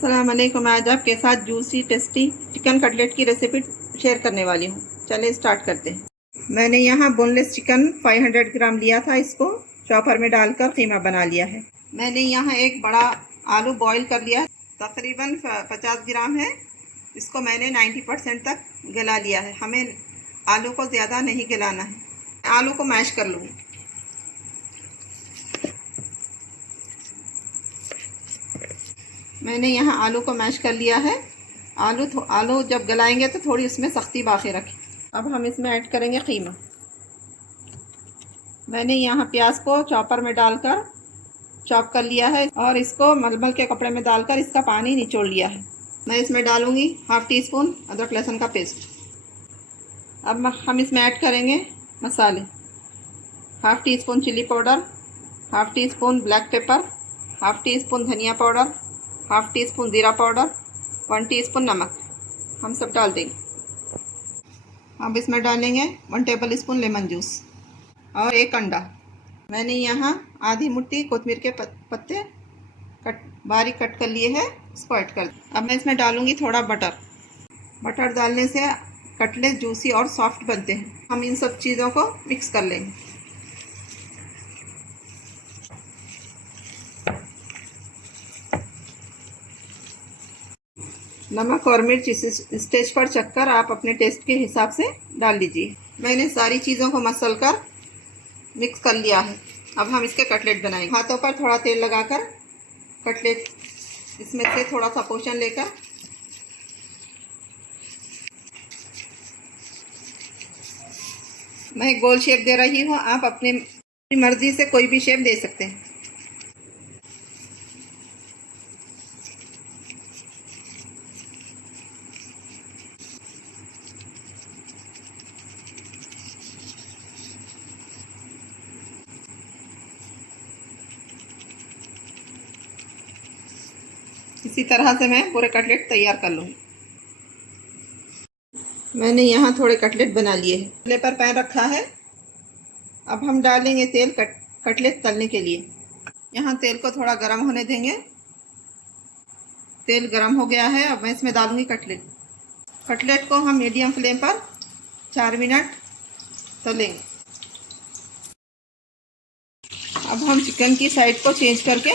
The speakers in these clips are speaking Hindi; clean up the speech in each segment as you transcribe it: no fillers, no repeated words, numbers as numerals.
अस्सलाम वालेकुम। आज आपके साथ जूसी टेस्टी चिकन कटलेट की रेसिपी शेयर करने वाली हूँ। चलिए स्टार्ट करते हैं। मैंने यहाँ बोनलेस चिकन 500 ग्राम लिया था। इसको चॉपर में डालकर कीमा बना लिया है। मैंने यहाँ एक बड़ा आलू बॉईल कर लिया, तकरीबन 50 ग्राम है। इसको मैंने 90% तक गला लिया है। हमें आलू को ज़्यादा नहीं गलाना है। आलू को मैश कर लूँगी। मैंने यहाँ आलू को मैश कर लिया है। आलू जब गलाएंगे तो थोड़ी उसमें सख्ती बाकी रखें। अब हम इसमें ऐड करेंगे कीमा। मैंने यहाँ प्याज को चॉपर में डालकर चॉप कर लिया है और इसको मलमल के कपड़े में डालकर इसका पानी निचोड़ लिया है। मैं इसमें डालूँगी हाफ़ टी स्पून अदरक लहसुन का पेस्ट। अब हम इसमें ऐड करेंगे मसाले। Half teaspoon chilli powder, half teaspoon black pepper, half teaspoon धनिया पाउडर, हाफ़ टी स्पून ज़ीरा पाउडर, 1 टीस्पून नमक हम सब डाल देंगे। अब इसमें डालेंगे 1 टेबल स्पून लेमन जूस और 1 अंडा। मैंने यहाँ आधी मुट्ठी कोतमीर के पत्ते बारीक कट कर लिए हैं, इसको ऐड कर। अब मैं इसमें डालूँगी थोड़ा बटर। बटर डालने से कटलेट जूसी और सॉफ्ट बनते हैं। हम इन सब चीज़ों को मिक्स कर लेंगे। नमक और मिर्च इस स्टेज पर चखकर आप अपने टेस्ट के हिसाब से डाल लीजिए। मैंने सारी चीज़ों को मसल कर मिक्स कर लिया है। अब हम इसके कटलेट बनाएंगे। हाथों पर थोड़ा तेल लगाकर कटलेट इसमें से थोड़ा सा पोर्शन लेकर मैं गोल शेप दे रही हूँ। आप अपनी मर्जी से कोई भी शेप दे सकते हैं। इसी तरह से मैं पूरे कटलेट तैयार कर लूँगी। मैंने यहाँ थोड़े कटलेट बना लिए हैं। चूल्हे पर पैन रखा है। अब हम डालेंगे तेल कटलेट तलने के लिए। यहाँ तेल को थोड़ा गर्म होने देंगे। तेल गर्म हो गया है। अब मैं इसमें डालूँगी कटलेट को हम मीडियम फ्लेम पर 4 मिनट तलेंगे। अब हम चिकन की साइड को चेंज करके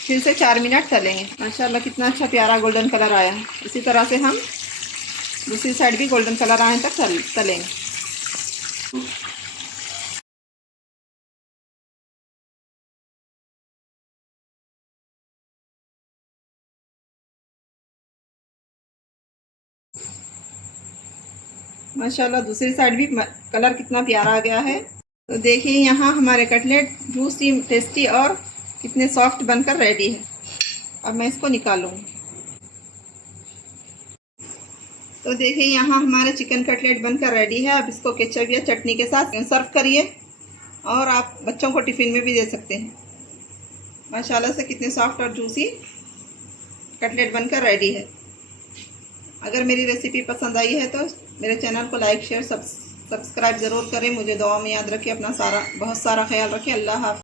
फिर से 4 मिनट तलेंगे। माशाल्लाह कितना अच्छा प्यारा गोल्डन कलर आया है। इसी तरह से हम दूसरी साइड भी गोल्डन कलर आने तक तलेंगे। माशाल्लाह दूसरी साइड भी कलर कितना प्यारा आ गया है। तो देखिए यहाँ हमारे कटलेट जूसी टेस्टी और कितने सॉफ्ट बनकर रेडी है। अब मैं इसको निकालूँगी। तो देखिए यहाँ हमारे चिकन कटलेट बनकर रेडी है। अब इसको केचप या चटनी के साथ सर्व करिए और आप बच्चों को टिफ़िन में भी दे सकते हैं। माशाल्लाह से कितने सॉफ्ट और जूसी कटलेट बनकर रेडी है। अगर मेरी रेसिपी पसंद आई है तो मेरे चैनल को लाइक शेयर सब्सक्राइब ज़रूर करें। मुझे दुआ में याद रखें। अपना बहुत सारा ख्याल रखें। अल्लाह हाफ़िज़।